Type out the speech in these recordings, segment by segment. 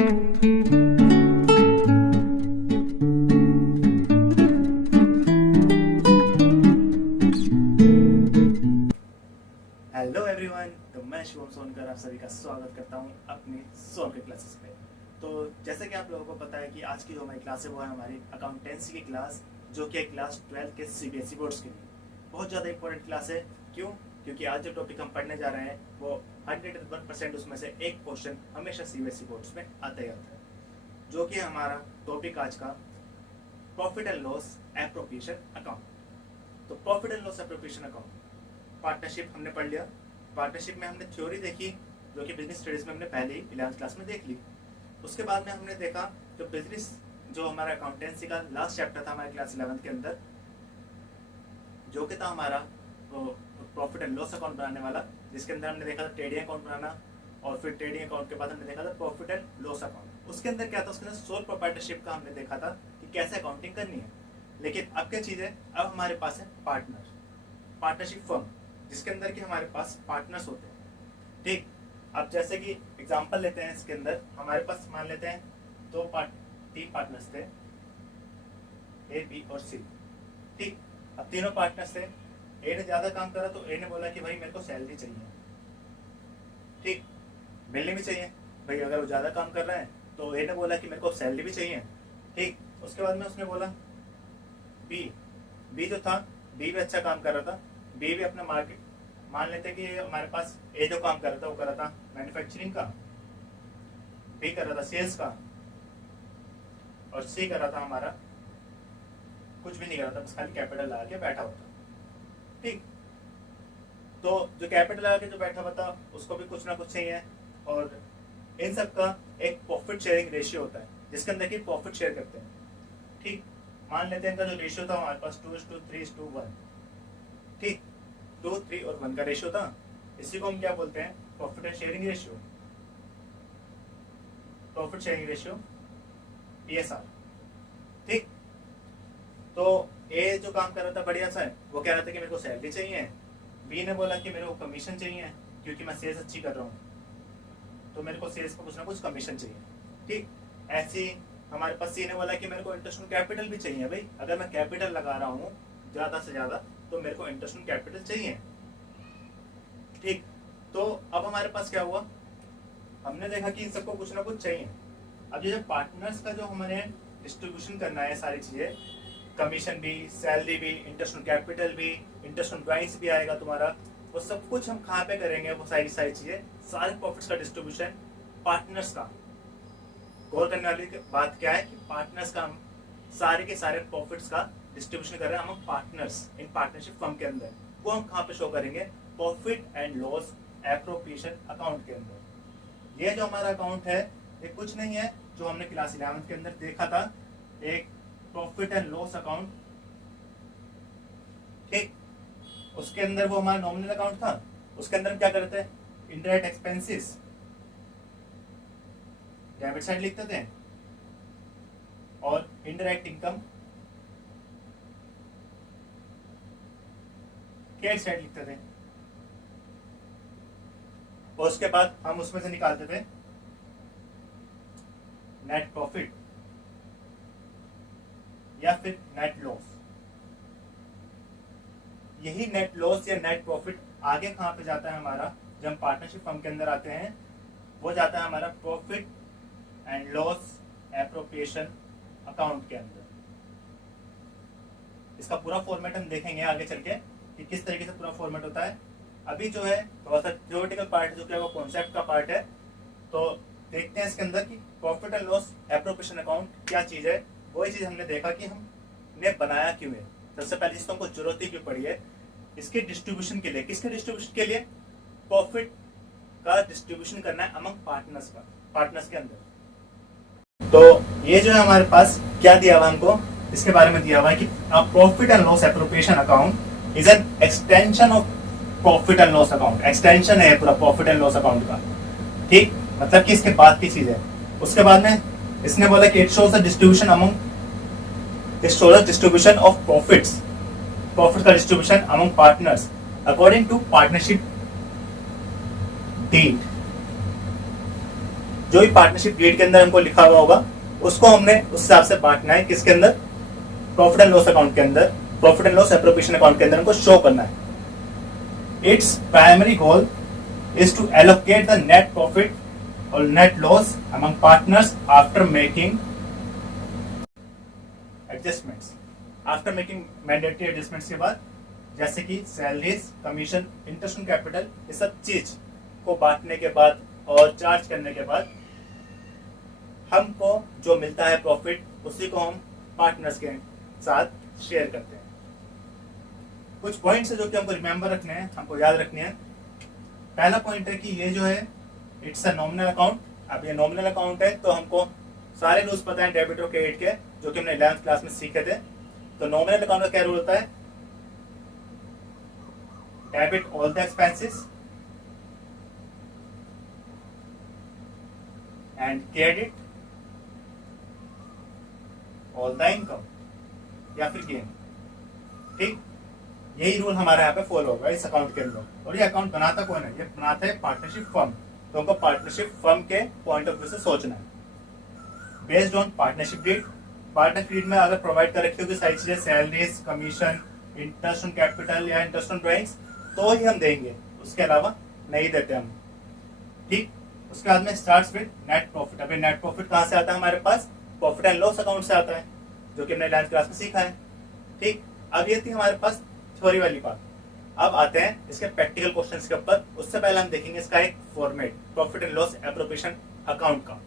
Hello everyone, तो मैं शिवम सोनकर आप सभी का स्वागत करता हूं अपनी सोनकर क्लासेस पे। तो जैसे कि आप लोगों को पता है कि आज की जो हमारी क्लास है वो है हमारी अकाउंटेंसी की क्लास, जो कि क्लास 12 के सीबीएसई बोर्ड्स के लिए बहुत ज़्यादा इंपॉर्टेंट क्लास है। क्यों? क्योंकि आज जो टॉपिक हम पढ़ने जा रहे हैं वो 101% उसमें से एक क्वेश्चन हमेशा सीबीएसई बोर्ड्स में आता ही आता है, जो कि हमारा टॉपिक आज का profit and loss appropriation account. तो profit and loss appropriation account partnership हमने पढ़ लिया। पार्टनरशिप में हमने थ्योरी देखी, जो कि बिजनेस स्टडीज में हमने पहले ही 11th क्लास में देख ली। उसके बाद में हमने देखा जो बिजनेस, जो हमारा अकाउंटेंसी का लास्ट चैप्टर था हमारे क्लास 11th के अंदर, जो कि था हमारा प्रॉफिट एंड लॉस अकाउंट बनाने वाला, जिसके अंदर हमने देखा था ट्रेडिंग अकाउंट बनाना, और फिर ट्रेडिंग अकाउंट के बाद हमने देखा था प्रॉफिट एंड लॉस अकाउंट। उसके अंदर क्या था, उसके अंदर सोल प्रोप्राइटरशिप का हमने देखा था कि कैसे अकाउंटिंग करनी है। लेकिन अब क्या चीज़ है, अब हमारे पास है पार्टनरशिप फर्म, जिसके अंदर कि हमारे पास पार्टनर्स होते हैं। ठीक, अब जैसे कि एग्जांपल लेते हैं, इसके अंदर हमारे पास मान लेते हैं तीन पार्टनर्स थे, ए, बी और सी। ठीक, अब तीनों पार्टनर्स थे। ए ने ज्यादा काम करा तो ए ने बोला कि भाई मेरे को सैलरी चाहिए। ठीक, मिलनी भी चाहिए भाई, अगर वो ज्यादा काम कर रहे हैं तो ए ने बोला कि मेरे को सैलरी भी चाहिए। ठीक, उसके बाद में उसने बोला बी जो था, बी भी अच्छा काम कर रहा था। बी भी अपना मार्केट, मान लेते हैं कि हमारे पास ए जो काम कर रहा था वो कर रहा था मैन्युफैक्चरिंग का, बी कर रहा था सेल्स का, और सी कर रहा था हमारा कुछ भी नहीं कर रहा था, बस खाली कैपिटल लगा के बैठा हुआ था। ठीक, तो जो कैपिटल लगा के जो बैठा हुआ था उसको भी कुछ ना कुछ चाहिए, और इन सब का एक प्रॉफिट शेयरिंग रेशियो होता है, जिसके अंदर की प्रॉफिट शेयर करते हैं। ठीक, मान लेते हैं इनका जो रेशियो था हमारे पास 2:3:1। ठीक, 2, 3 और 1 का रेशियो था। इसी को हम क्या बोलते हैं, profit and sharing ratio, profit sharing ratio, PSR। ठीक, तो ए जो काम कर रहा था बढ़िया सा है, वो कह रहा था कि मेरे को सैलरी चाहिए। बी ने बोला कि मेरे को कमीशन चाहिए, क्योंकि मैं सेल्स अच्छी कर रहा हूँ, तो मेरे को सेल्स को कुछ ना कुछ कमीशन चाहिए। ठीक, ऐसे ही हमारे पास सी ने बोला कि मेरे को इंटरेस्ट ऑन कैपिटल भी चाहिए। भाई अगर मैं कैपिटल लगा रहा हूँ ज्यादा से ज्यादा, तो मेरे को इंटरेस्ट ऑन कैपिटल चाहिए। ठीक, तो अब हमारे पास क्या हुआ, हमने देखा कि इन सबको कुछ ना कुछ चाहिए। अब ये पार्टनर्स का जो हमारे डिस्ट्रीब्यूशन करना है सारी चीजें, कमीशन भी, सैलरी भी, इंटरेस्ट ऑन कैपिटल भी, इंटरेस्ट ऑन ड्राइंग्स भी आएगा तुम्हारा, वो सब कुछ हम कहाँ पे करेंगे, वो सारी चीजें, सारे प्रॉफिट्स का डिस्ट्रीब्यूशन पार्टनर्स का। गौर करने वाली बात क्या है कि पार्टनर्स का हम सारे के सारे प्रॉफिट्स का डिस्ट्रीब्यूशन कर रहे हैं हम पार्टनर्स इन पार्टनरशिप फर्म के अंदर। वो हम कहाँ पे शो करेंगे, profit and loss appropriation account के अंदर। ये जो हमारा अकाउंट है ये कुछ नहीं है, जो हमने क्लास 11th के अंदर देखा था, एक प्रॉफिट एंड लॉस अकाउंट। ठीक, उसके अंदर वो हमारा नॉमिनल अकाउंट था, उसके अंदर हम क्या करते थे, इनडायरेक्ट एक्सपेंसेस डेबिट साइड लिखते थे, और इनडायरेक्ट इनकम क्रेडिट साइड लिखते थे। और उसके बाद हम उसमें से निकालते थे नेट प्रॉफिट या फिर नेट लॉस। यही नेट लॉस या नेट प्रॉफिट आगे कहां पे जाता है हमारा, जब हम पार्टनरशिप फर्म के अंदर आते हैं, वो जाता है हमारा profit and loss appropriation account के अंदर। इसका पूरा फॉर्मेट हम देखेंगे आगे चल के कि किस तरीके से पूरा फॉर्मेट होता है। अभी जो है थोड़ा सा थ्योरेटिकल पार्ट जो कि वो कॉन्सेप्ट का पार्ट है, तो देखते हैं इसके अंदर कि profit and loss appropriation account क्या चीज है। वही चीज हमने देखा कि हमने बनाया क्यों है। सबसे पहले जिसको हमको जरूरत ही क्यों पड़ी है, इसके डिस्ट्रीब्यूशन के लिए। किसके डिस्ट्रीब्यूशन के लिए, प्रॉफिट का डिस्ट्रीब्यूशन करना है अमंग पार्टनर्स का, पार्टनर्स के अंदर। तो ये जो है हमारे पास क्या दिया हुआ हमको, इसके बारे में दिया हुआ है कि profit and loss appropriation account is an extension of profit and loss account. Extension है पूरा प्रॉफिट एंड लॉस अकाउंट का। ठीक, मतलब कि इसके बाद की चीज है। उसके बाद में इसने बोला कि it shows the distribution among, it shows the distribution of profits, profit का distribution among partners according to partnership deed. जो भी पार्टनरशिप डीड के अंदर हमको लिखा हुआ होगा उसको हमने उस हिसाब से बांटना है। किसके अंदर? प्रॉफिट एंड लॉस अकाउंट के अंदर, profit and loss appropriation account के अंदर हमको शो करना है। Its primary goal is to allocate the net profit और net loss among partners after making adjustments. After making mandatory adjustments के बाद, जैसे कि salaries, commission, interest on capital, ये सब चीज को बांटने के बाद और चार्ज करने के बाद हमको जो मिलता है प्रॉफिट, उसी को हम पार्टनर्स के साथ शेयर करते हैं। कुछ पॉइंट्स है जो कि हमको रिमेंबर रखने हैं, हमको याद रखने हैं। पहला पॉइंट है कि ये जो है इट्स अ नॉमिनल अकाउंट। अब ये नॉमिनल अकाउंट है तो हमको सारे रूल्स पता है डेबिट और क्रेडिट के, जो कि हमने 11th क्लास में सीखे थे। तो नॉमिनल अकाउंट का क्या रूल होता है? Debit all the expenses and credit all the income या फिर गेन। ठीक, यही रूल हमारे यहाँ पे फॉलो होगा इस अकाउंट के अंदर। और ये अकाउंट बनाता कौन है? ये बनाता है पार्टनरशिप फर्म। तो हमको पार्टनरशिप फर्म के पॉइंट ऑफ व्यू से सोचना है। Based on partnership deed, partnership deed में अगर प्रोवाइड कर रखी होगी सारी चीजें, salaries, commission, interest on capital या इंटरेस्ट ऑन ड्राइंग्स, तो ही हम देंगे, उसके अलावा नहीं देते हम। ठीक, उसके बाद में स्टार्ट्स विद नेट प्रॉफिट। अभी नेट प्रॉफिट कहाँ से आता है हमारे पास? प्रॉफिट एंड लॉस अकाउंट से आता है, जो कि हमने 11th क्लास में सीखा है। ठीक, अब ये थी हमारे पास थ्योरी वाली बात। अब आते हैं इसके प्रैक्टिकल क्वेश्चंस के ऊपर। उससे पहले हम देखेंगे इसका एक format, profit and loss appropriation account का।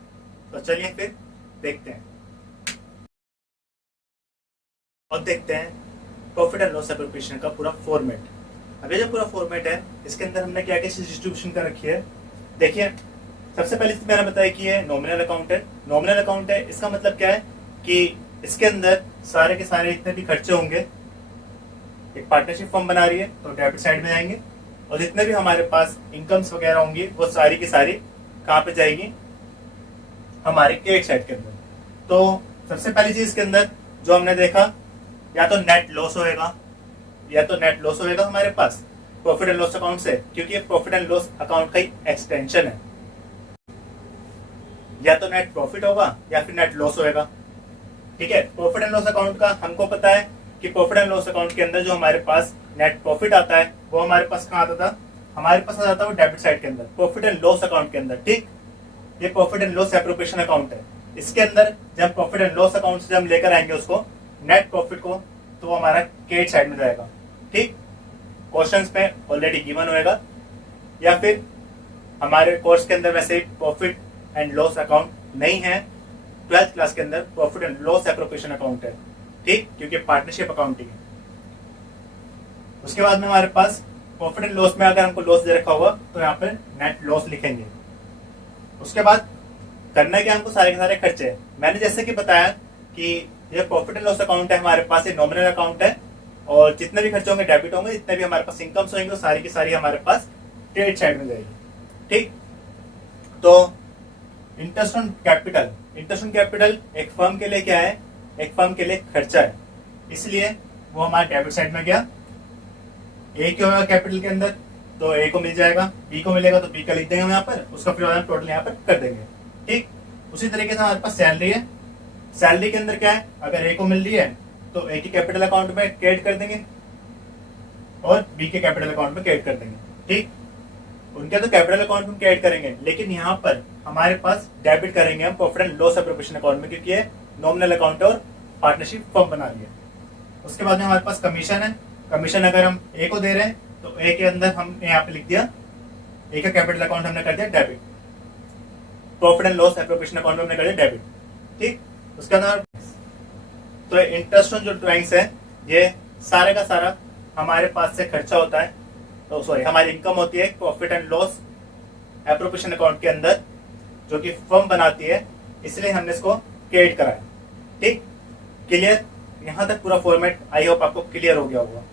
तो चलिए फिर देखते हैं और देखते हैं प्रॉफिट एंड लॉस एप्रोप्रिएशन का पूरा फॉर्मेट। अब ये जो पूरा फॉर्मेट है, इसके अंदर हमने क्या क्या डिस्ट्रीब्यूशन कर रखी है। देखिए, सबसे पहले तो मैंने बताया कि ये नॉमिनल अकाउंट है। नॉमिनल अकाउंट है, इसका मतलब क्या है कि इसके अंदर सारे के सारे जितने भी खर्चे होंगे, एक पार्टनरशिप फर्म बना रही है तो डेबिट साइड में जाएंगे, और जितने भी हमारे पास इनकम्स वगैरह होंगी वो सारी की सारी कहाँ पे जाएगी? हमारे क्रेडिट साइड के अंदर। तो सबसे पहली चीज के अंदर जो हमने देखा, या तो नेट लॉस होएगा हमारे पास प्रॉफिट एंड लॉस अकाउंट से, क्योंकि ये प्रॉफिट एंड लॉस अकाउंट का ही एक्सटेंशन है। या तो नेट प्रॉफिट होगा या फिर नेट लॉस होएगा। ठीक है, प्रॉफिट एंड लॉस अकाउंट का हमको पता है कि प्रॉफिट एंड लॉस अकाउंट के अंदर जो हमारे पास नेट प्रॉफिट आता है वो हमारे पास कहाँ आता था? हमारे पास आता था वो डेबिट साइड के अंदर, प्रॉफिट एंड लॉस अकाउंट के अंदर। ठीक, ये profit and loss appropriation account है। इसके अंदर जब प्रॉफिट एंड लॉस अकाउंट से हम लेकर आएंगे उसको, नेट प्रॉफिट को, तो वो हमारा क्रेडिट साइड में जाएगा। ठीक, क्वेश्चंस में ऑलरेडी गिवन होएगा, या फिर हमारे कोर्स के अंदर वैसे ही प्रॉफिट एंड लॉस अकाउंट नहीं है। 12th क्लास के अंदर profit and loss appropriation account है। ठीक, क्योंकि पार्टनरशिप अकाउंटिंग है। उसके बाद में हमारे पास प्रॉफिट एंड लॉस में अगर हमको लॉस दे रखा होगा तो यहाँ पे नेट लॉस लिखेंगे। उसके बाद करना क्या, हमको सारे के सारे खर्चे। मैंने जैसे कि बताया कि ये प्रॉफिट एंड लॉस अकाउंट है हमारे पास, ये नॉमिनल अकाउंट है, और जितने भी खर्चे होंगे डेबिट होंगे, जितने भी हमारे पास इनकम्स होंगे वो सारी की सारी हमारे पास क्रेडिट साइड में जाएगी। ठीक, तो interest on capital, interest on capital एक फर्म के लिए क्या है? एक फर्म के लिए खर्चा है, इसलिए वो हमारे डेबिट साइड में गया। ए क्या होगा कैपिटल के अंदर? तो ए को मिल जाएगा, बी को मिलेगा तो बी का लिख देंगे हम यहाँ पर, उसका फिर टोटल यहाँ पर कर देंगे। ठीक, उसी तरीके से हमारे पास सैलरी है। सैलरी के अंदर क्या है? अगर ए को मिल रही है तो ए के कैपिटल अकाउंट में क्रेडिट कर देंगे और बी के कैपिटल अकाउंट में क्रेडिट कर देंगे। ठीक, उनके तो कैपिटल अकाउंट में क्रेडिट करेंगे, लेकिन यहाँ पर हमारे पास डेबिट करेंगे हम profit and loss appropriation account में, क्योंकि ये नॉमिनल अकाउंट है और पार्टनरशिप फर्म बना रही है। उसके बाद में हमारे पास कमीशन है। कमीशन अगर हम ए को दे रहे हैं तो ए के अंदर हम यहाँ पे लिख दिया, ए का कैपिटल अकाउंट हमने कर दिया debit, profit and loss appropriation account में हमने कर दिया डेबिट। ठीक, उसके अंदर तो इंटरेस्ट ऑन जो ड्राइंग्स है, ये सारे का सारा हमारे पास से खर्चा होता है, तो सॉरी हमारी इनकम होती है profit and loss appropriation account के अंदर, जो कि फर्म बनाती है, इसलिए हमने इसको क्रिएट करा है। ठीक, क्लियर? यहाँ तक पूरा फॉर्मेट आई होप आपको क्लियर हो गया होगा।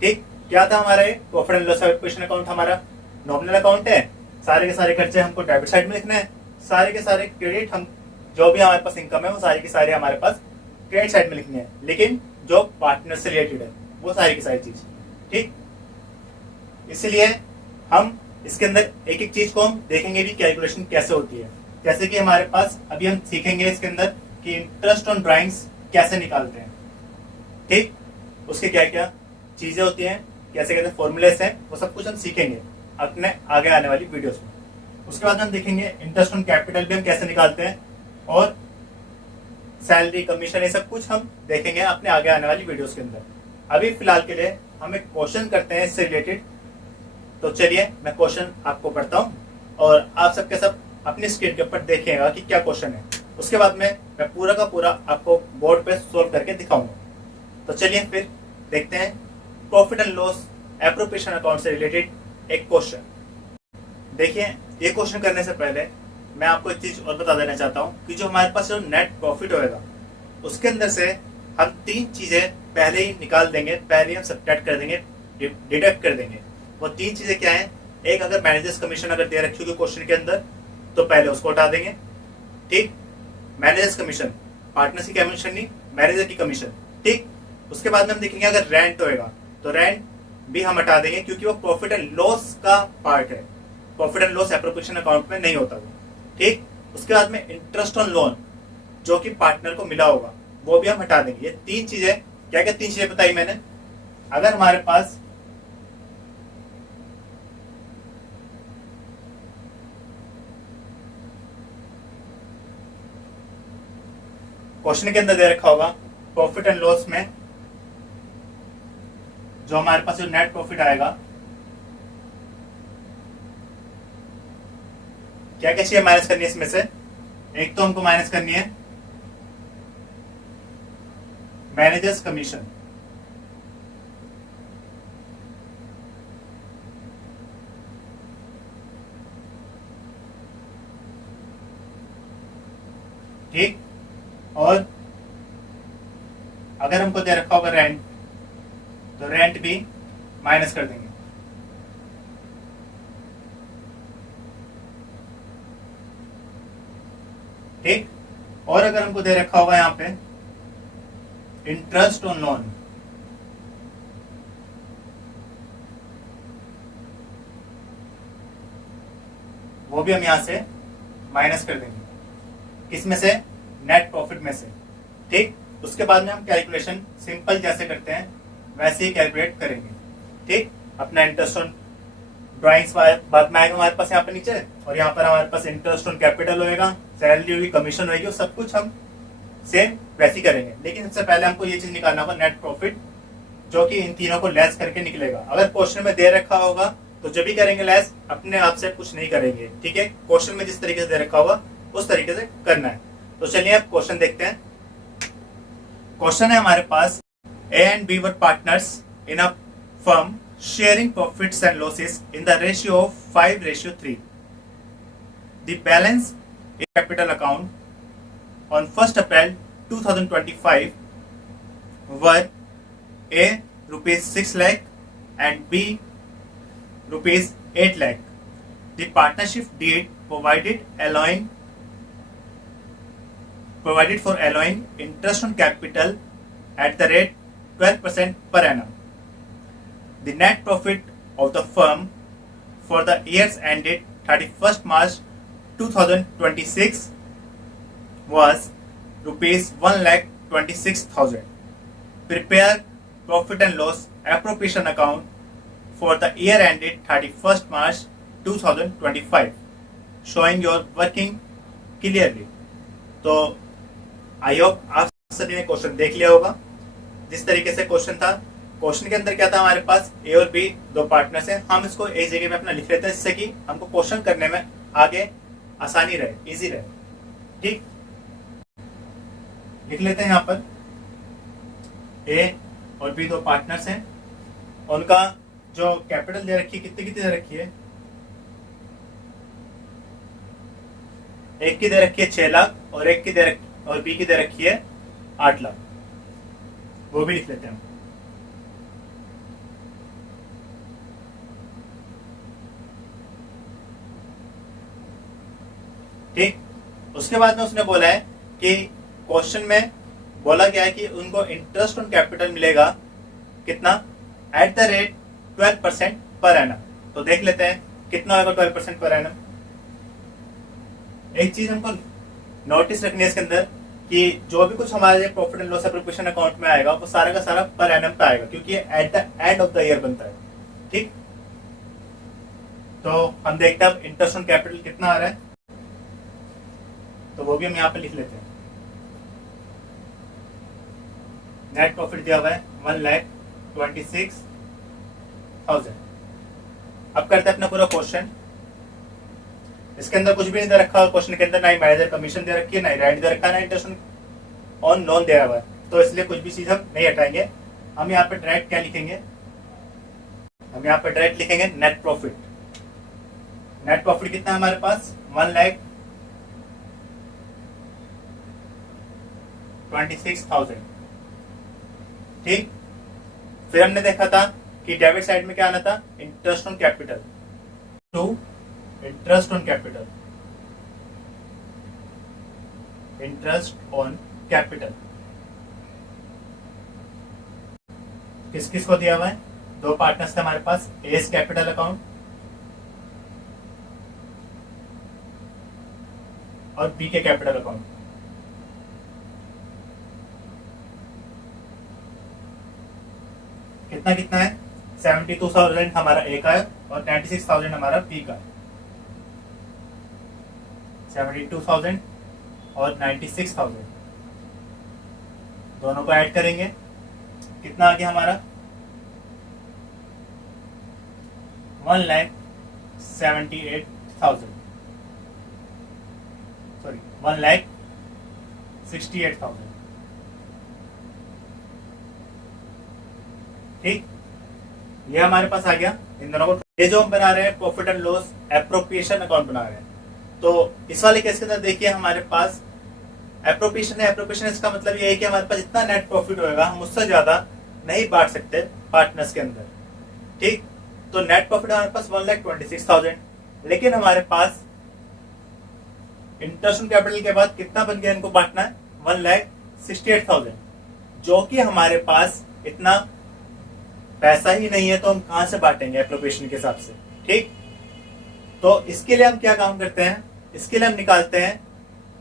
ठीक, क्या था हमारा ये profit and loss appropriation account? हमारा नॉमिनल अकाउंट है, सारे के सारे खर्चे हमको डेबिट साइड में लिखने हैं, सारे के सारे क्रेडिट, हम जो भी हमारे पास इनकम है वो सारी की सारी हमारे पास क्रेडिट साइड में लिखनी है, लेकिन जो पार्टनर से रिलेटेड है वो सारी की सारी चीज। ठीक, इसलिए हम इसके अंदर एक एक चीज को हम देखेंगे भी कैलकुलेशन कैसे होती है। जैसे कि हमारे पास अभी हम सीखेंगे इसके अंदर कि इंटरेस्ट ऑन ड्राइंग्स कैसे निकालते हैं। ठीक, उसके क्या क्या चीजें होती हैं, कैसे कैसे फॉर्मूलेस हैं, वो सब कुछ हम सीखेंगे अपने आगे आने वाली वीडियोस में। उसके बाद हम देखेंगे इंटरेस्ट ऑन कैपिटल भी हम कैसे निकालते हैं, और सैलरी, कमीशन, ये सब कुछ हम देखेंगे अपने आगे आने वाली वीडियोस के अंदर। अभी फिलहाल के लिए हम एक क्वेश्चन करते हैं इससे रिलेटेड। तो चलिए मैं क्वेश्चन आपको पढ़ता हूँ और आप सबके सब अपनी स्क्रीन के ऊपर देखिएगा कि क्या क्वेश्चन है। उसके बाद में मैं पूरा का पूरा आपको बोर्ड पे सोल्व करके दिखाऊंगा। तो चलिए फिर देखते हैं profit and loss appropriation account से रिलेटेड एक क्वेश्चन। देखिए, ये क्वेश्चन करने से पहले मैं आपको एक चीज और बता देना चाहता हूँ कि जो हमारे पास जो नेट प्रॉफिट होएगा उसके अंदर से हम 3 चीजें पहले ही निकाल देंगे, पहले हम सब्ट्रैक्ट कर देंगे, डिडक्ट कर देंगे। वो 3 चीजें क्या हैं? एक, अगर मैनेजर्स कमीशन अगर दे रखी होगी क्वेश्चन के अंदर तो पहले उसको हटा देंगे। ठीक, मैनेजर्स कमीशन, पार्टनर्स की कमीशन नहीं, मैनेजर की कमीशन। ठीक, उसके बाद में हम देखेंगे अगर रेंट होएगा तो रेंट भी हम हटा देंगे क्योंकि वो प्रॉफिट एंड लॉस का पार्ट है, profit and loss appropriation account में नहीं होता वो। ठीक, उसके बाद में इंटरेस्ट ऑन लोन जो कि पार्टनर को मिला होगा वो भी हम हटा देंगे। ये 3 चीजें, क्या क्या 3 चीजें बताई मैंने? अगर हमारे पास क्वेश्चन के अंदर दे रखा होगा प्रॉफिट एंड लॉस में जो हमारे पास जो नेट प्रॉफिट आएगा, क्या क्या चीजें माइनस करनी है इसमें से? एक तो हमको माइनस करनी है मैनेजर्स कमीशन। ठीक, और अगर हमको दे रखा होगा रेंट तो रेंट भी माइनस कर देंगे। ठीक, और अगर हमको दे रखा होगा यहाँ पे इंटरेस्ट ऑन लोन, वो भी हम यहां से माइनस कर देंगे। किसमें से? नेट प्रॉफिट में से। ठीक, उसके बाद में हम कैलकुलेशन सिंपल जैसे करते हैं वैसे ही कैलकुलेट करेंगे। ठीक, अपना इंटरेस्ट ऑन ड्राइंग्स बाद में आएगा हमारे पास यहाँ पे नीचे, और यहाँ पर हमारे पास इंटरेस्ट ऑन कैपिटल होएगा, सैलरी होगी, कमीशन होगी, और सब कुछ हम सेम वैसे ही करेंगे। लेकिन सबसे पहले हमको ये चीज निकालना होगा नेट प्रॉफिट, जो कि इन तीनों को लेस करके निकलेगा। अगर क्वेश्चन में दे रखा होगा तो जब भी करेंगे लेस, अपने आप से कुछ नहीं करेंगे। ठीक है, क्वेश्चन में जिस तरीके से दे रखा होगा उस तरीके से करना है। तो चलिए अब क्वेश्चन देखते हैं। क्वेश्चन है हमारे पास, A and B were partners in a firm sharing profits and losses in the ratio of 5:3. The balance in capital account on 1st April 2025 were A rupees 6 lakh and B rupees 8 lakh. The partnership deed provided for allowing interest on capital at the rate 12% per annum. The net profit of the firm for the years ended 31st March 2026 was rupees 1,26,000. Prepare profit and loss appropriation account for the year ended 31st March 2025, showing your working clearly. तो I hope आप सभी ने question देख लिया होगा। जिस तरीके से क्वेश्चन था, क्वेश्चन के अंदर क्या था, हमारे पास ए और बी 2 पार्टनर्स हैं। हम इसको एक जगह में अपना लिख लेते हैं जिससे कि हमको क्वेश्चन करने में आगे आसानी रहे, इजी रहे। ठीक, लिख लेते हैं यहाँ पर ए और बी 2 पार्टनर्स हैं। उनका जो कैपिटल दे रखी है, कितनी कितनी दे रखी है? एक की दे रखी है 6 लाख और एक की और बी की दे रखी है 8 लाख। वो भी लिख लेते हैं हम। ठीक, उसके बाद में उसने बोला है कि क्वेश्चन में बोला गया है कि उनको इंटरेस्ट ऑन कैपिटल मिलेगा कितना? At the rate 12% per annum. तो देख लेते हैं कितना होगा 12% पर एनम। एक चीज हमको नोटिस रखनी है इसके अंदर कि जो भी कुछ हमारे profit and loss appropriation account में आएगा वो सारा का सारा पर एनम पे आएगा, क्योंकि at the end of the year बनता है। ठीक, तो हम देखते हैं अब इंटरेस्ट ऑन कैपिटल कितना आ रहा है, तो वो भी हम यहाँ पे लिख लेते हैं। नेट प्रॉफिट दिया हुआ है 1,26,000। अब करते हैं अपना पूरा क्वेश्चन। इसके अंदर कुछ भी नहीं दे रखा, क्वेश्चन के अंदर ना ही मैनेजर कमीशन दे रखी है, ना ही रेंट दे रखा है, ना इंटरेस्ट ऑन लोन दिया हुआ है, तो इसलिए कुछ भी चीज हम नहीं हटाएंगे। हम यहाँ पे डायरेक्ट क्या लिखेंगे, हम यहाँ पे डायरेक्ट लिखेंगे नेट प्रॉफिट। नेट प्रॉफिट कितना है हमारे पास 1,26,000। ठीक, फिर हमने देखा था कि डेबिट साइड में क्या आना था, interest on capital to interest on capital, interest on capital किस किस को दिया हुआ है, दो पार्टनर्स थे हमारे पास, एस कैपिटल अकाउंट और बी के कैपिटल अकाउंट। कितना कितना है, 72,000 हमारा ए का है और 96,000 हमारा बी का है। 72,000 और 96,000 दोनों को ऐड करेंगे, कितना आ गया हमारा 1,78,000, सॉरी 1,68,000। ठीक, ये हमारे पास आ गया इन दोनों को। ये जो हम बना रहे हैं profit and loss appropriation account बना रहे हैं, तो इस वाले केस के अंदर देखिए हमारे पास एप्रोप्रिएशन है। एप्रोप्रिएशन इसका मतलब ये है कि हमारे पास जितना नेट प्रॉफिट होगा हम उससे ज्यादा नहीं बांट सकते पार्टनर्स के अंदर। ठीक, तो नेट प्रॉफिट हमारे पास 1,26,000, लेकिन हमारे पास इंटरेस्ट ऑन कैपिटल के बाद कितना बन गया इनको बांटना है 1,68,000, जो कि हमारे पास इतना पैसा ही नहीं है, तो हम कहां से बांटेंगे एप्रोप्रिएशन के हिसाब से। ठीक, तो इसके लिए हम क्या काम करते हैं, इसके लिए हम निकालते हैं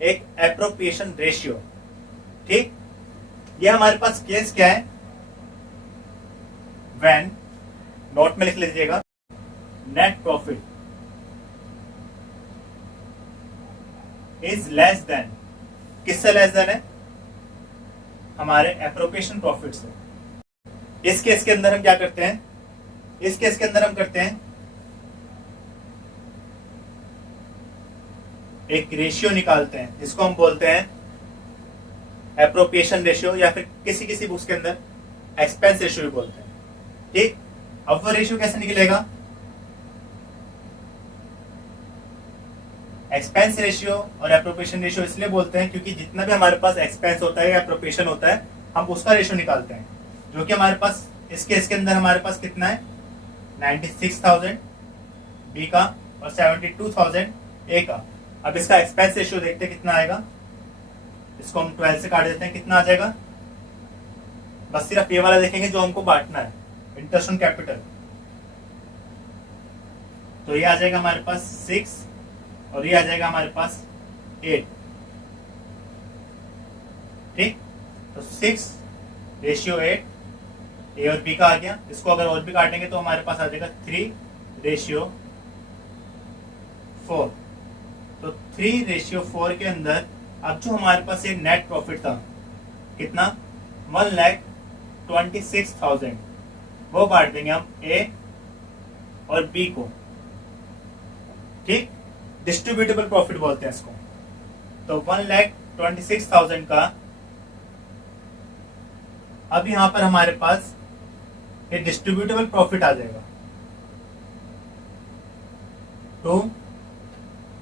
एक एप्रोप्रिएशन रेशियो। ठीक, ये हमारे पास केस क्या है, व्हेन, नोट में लिख लीजिएगा, net profit is less than, किससे लेस देन है, हमारे एप्रोप्रिएशन प्रॉफिट से। इस केस के अंदर हम क्या करते हैं, इस केस के अंदर हम करते हैं एक रेशियो निकालते हैं जिसको हम बोलते हैं एप्रोप्रिएशन रेशियो, या फिर किसी किसी बुक्स के अंदर एक्सपेंस रेशियो भी बोलते हैं। ठीक, अब वो रेशियो कैसे निकलेगा, एक्सपेंस रेशियो और एप्रोप्रिएशन रेशियो इसलिए बोलते हैं क्योंकि जितना भी हमारे पास एक्सपेंस होता है या एप्रोप्रिएशन होता है हम उसका रेशियो निकालते हैं, जो कि हमारे पास इस केस के अंदर हमारे पास कितना है 96,000 बी का और 72,000 ए का। अब इसका एक्सपेंस रेशियो देखते हैं कितना आएगा, इसको हम 12 से काट देते हैं, कितना आ जाएगा, बस सिर्फ ये वाला देखेंगे जो हमको बांटना है, इंटरेस्ट ऑन कैपिटल, तो ये आ जाएगा हमारे पास 6 और ये आ जाएगा हमारे पास 8। ठीक, तो 6:8 ए और बी का आ गया। इसको अगर और भी काटेंगे तो हमारे पास आ जाएगा 3:4। तो 3:4 के अंदर अब जो हमारे पास ये नेट प्रॉफिट था कितना 1,26,000, वो बांट देंगे हम ए और बी को। ठीक, डिस्ट्रीब्यूटेबल प्रॉफिट बोलते हैं इसको। तो 1,26,000 का अब यहां पर हमारे पास ये डिस्ट्रीब्यूटेबल प्रॉफिट आ जाएगा, तो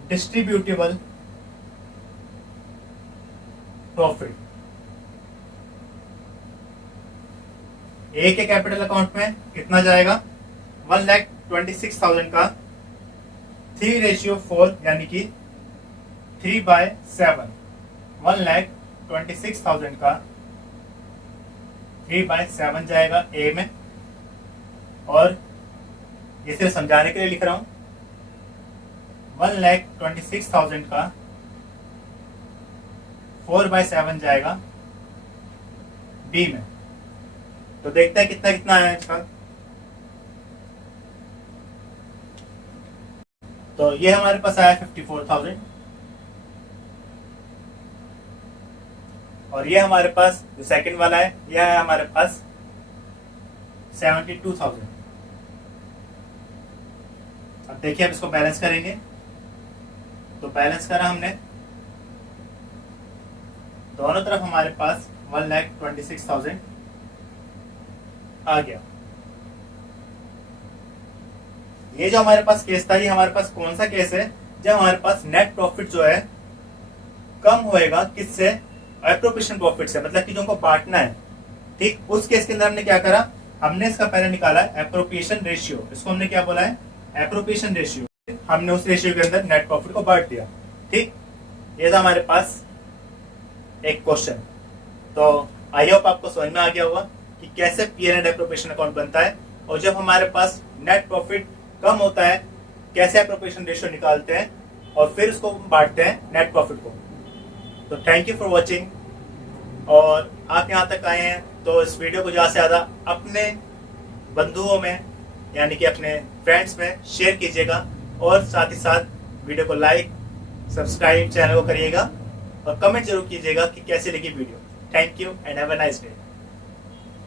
डिस्ट्रीब्यूटेबल प्रॉफिट ए के कैपिटल अकाउंट में कितना जाएगा 1,26,000 का 3:4 यानी कि 3/7, 1,26,000 का 3/7 जाएगा ए में, और ये सिर्फ समझाने के लिए लिख रहा हूं 1,26,000 का 4/7 जाएगा बी में। तो देखते हैं कितना कितना आया इसका। तो ये हमारे पास आया 54,000 और ये हमारे पास जो सेकंड वाला है यह है हमारे पास 72,000। अब देखिए अब इसको बैलेंस करेंगे। तो बैलेंस करा हमने, दोनों तरफ हमारे पास 1,26,000 आ गया। ये जो हमारे पास केस था ये हमारे पास कौन सा केस है, जब हमारे पास नेट प्रॉफिट जो है कम होएगा किससे, एप्रोप्रिएशन प्रॉफिट से, मतलब कि जो हमको बांटना है। ठीक, उस केस के अंदर हमने क्या करा, हमने इसका पहले निकाला एप्रोप्रिएशन रेशियो। इसको हमने क्या बोला है, एप्रोप्रिएशन रेशियो। हमने उस रेशियो के अंदर नेट प्रॉफिट को बांट दिया। ठीक, ये था हमारे पास एक क्वेश्चन। तो आई होप आपको समझ में आ गया होगा कि कैसे पीएल एंड एप्रोप्रिएशन अकाउंट बनता है, और जब हमारे पास नेट प्रॉफिट कम होता है कैसे एप्रोप्रिएशन रेशियो निकालते हैं और फिर उसको बांटते हैं नेट प्रॉफिट को। तो थैंक यू फॉर वॉचिंग। और आप यहाँ तक आए हैं तो इस वीडियो को ज़्यादा से ज़्यादा अपने बंधुओं में यानी कि अपने फ्रेंड्स में शेयर कीजिएगा, और साथ ही साथ वीडियो को लाइक सब्सक्राइब चैनल को करिएगा और कमेंट जरूर कीजिएगा कि कैसी लगी video. Thank you and have a nice day.